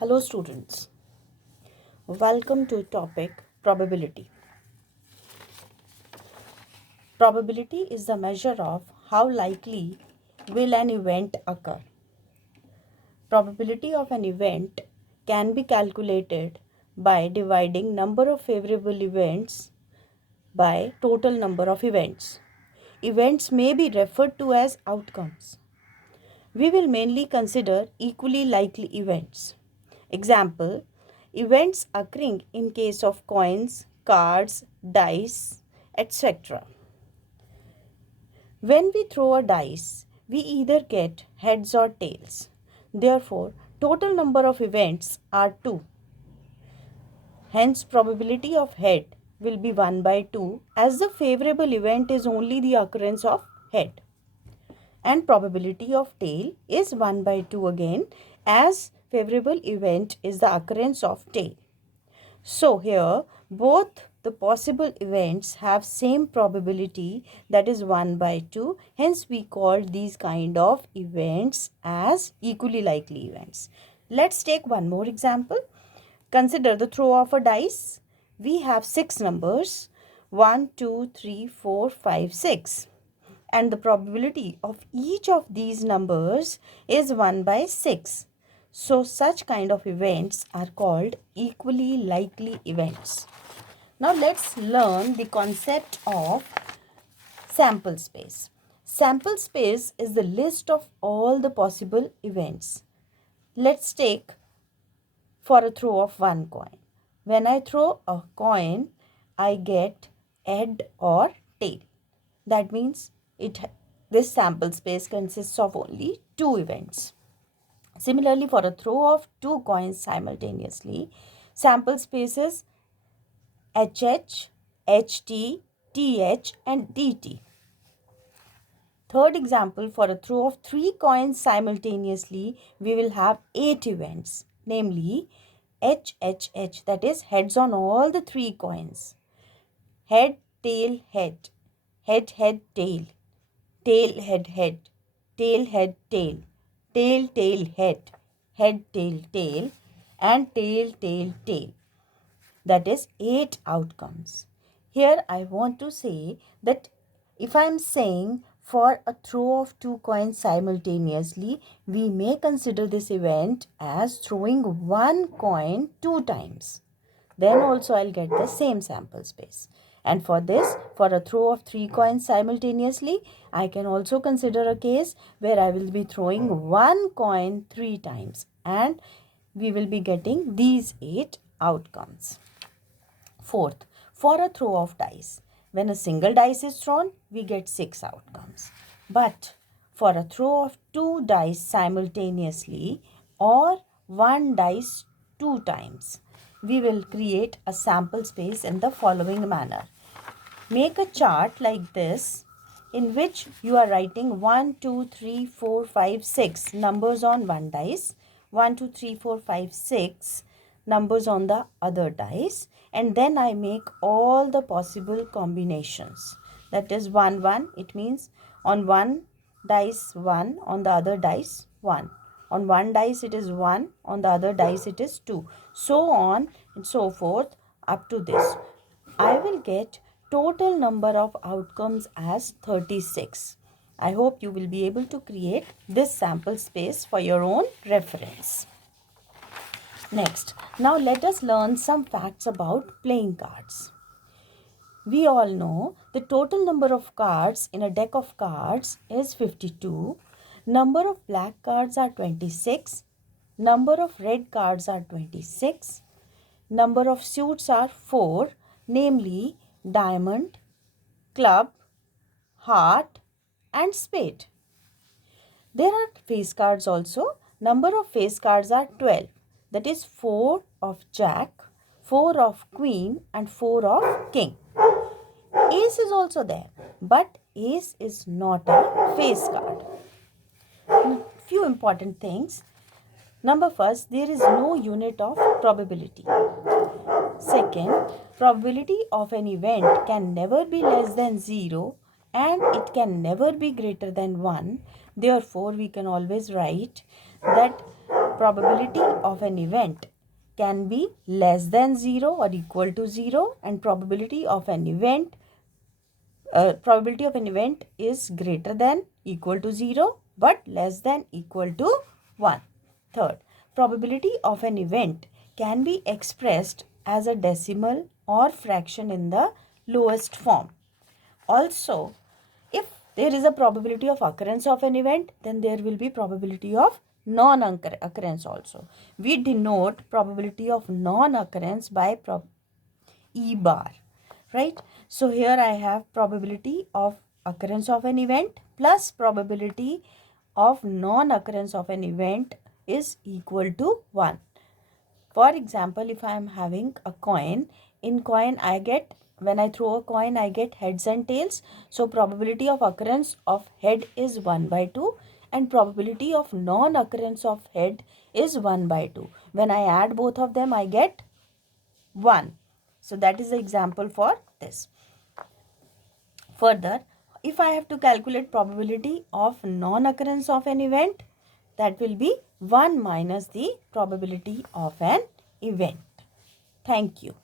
Hello students, welcome to topic probability. Probability is the measure of how likely will an event occur. Probability of an event can be calculated by dividing number of favorable events by total number of events. Events may be referred to as outcomes. We will mainly consider equally likely events. Example, events occurring in case of coins, cards, dice, etc. When we throw a dice, we either get heads or tails. Therefore, total number of events are 2. Hence, probability of head will be 1 by 2 as the favorable event is only the occurrence of head. And probability of tail is 1 by 2 again as favorable event is the occurrence of tail. So here both the possible events have same probability, that is 1 by 2. Hence we call these kind of events as equally likely events. Let's take one more example. Consider the throw of a dice. We have 6 numbers 1, 2, 3, 4, 5, 6. And the probability of each of these numbers is 1 by 6. So such kind of events are called equally likely events. Now let's learn the concept of sample space. Sample space is the list of all the possible events. Let's take for a throw of one coin. When I throw a coin, I get head or tail. That means this sample space consists of only 2 events. Similarly, for a throw of 2 coins simultaneously, sample spaces HH, HT, TH and DT. Third example, for a throw of 3 coins simultaneously, we will have 8 events, namely HHH, that is heads on all the 3 coins. Head, tail, head, head, head, tail, tail, head, head, tail, head, tail, tail, tail, head, head, tail, tail, and tail, tail, tail. That is 8 outcomes. Here I want to say that if I am saying for a throw of 2 coins simultaneously, we may consider this event as throwing one coin 2 times. Then also I'll get the same sample space. And for this, for a throw of 3 coins simultaneously, I can also consider a case where I will be throwing one coin 3 times. And we will be getting these 8 outcomes. Fourth, for a throw of dice, when a single dice is thrown, we get 6 outcomes. But for a throw of 2 dice simultaneously or one dice 2 times, we will create a sample space in the following manner. Make a chart like this in which you are writing 1, 2, 3, 4, 5, 6 numbers on one dice, 1, 2, 3, 4, 5, 6 numbers on the other dice, and then I make all the possible combinations. That is 1, 1, it means on one dice 1, on the other dice 1. On one dice it is 1, on the other dice it is 2. So on and so forth up to this. I will get total number of outcomes as 36. I hope you will be able to create this sample space for your own reference. Next, now let us learn some facts about playing cards. We all know the total number of cards in a deck of cards is 52. Number of black cards are 26. Number of red cards are 26. Number of suits are 4, namely diamond, club, heart and spade. There are face cards also. Number of face cards are 12. That is 4 of jack, 4 of queen and 4 of king. Ace is also there, but ace is not a face card. Few important things. Number first, there is no unit of probability. Second, probability of an event can never be less than 0 and it can never be greater than 1. Therefore, we can always write that probability of an event can be less than 0 or equal to 0, and probability of an event is greater than equal to 0 but less than equal to 1. Third, probability of an event can be expressed as a decimal or fraction in the lowest form. Also, if there is a probability of occurrence of an event, then there will be probability of non-occurrence also. We denote probability of non-occurrence by E bar, right? So here I have probability of occurrence of an event plus probability of non-occurrence of an event is equal to 1. For example, if I am having a coin, in coin I get, when I throw a coin, I get heads and tails. So probability of occurrence of head is 1 by 2 and probability of non-occurrence of head is 1 by 2. When I add both of them, I get 1. So that is the example for this. Further, if I have to calculate probability of non-occurrence of an event, that will be 1 minus the probability of an event. Thank you.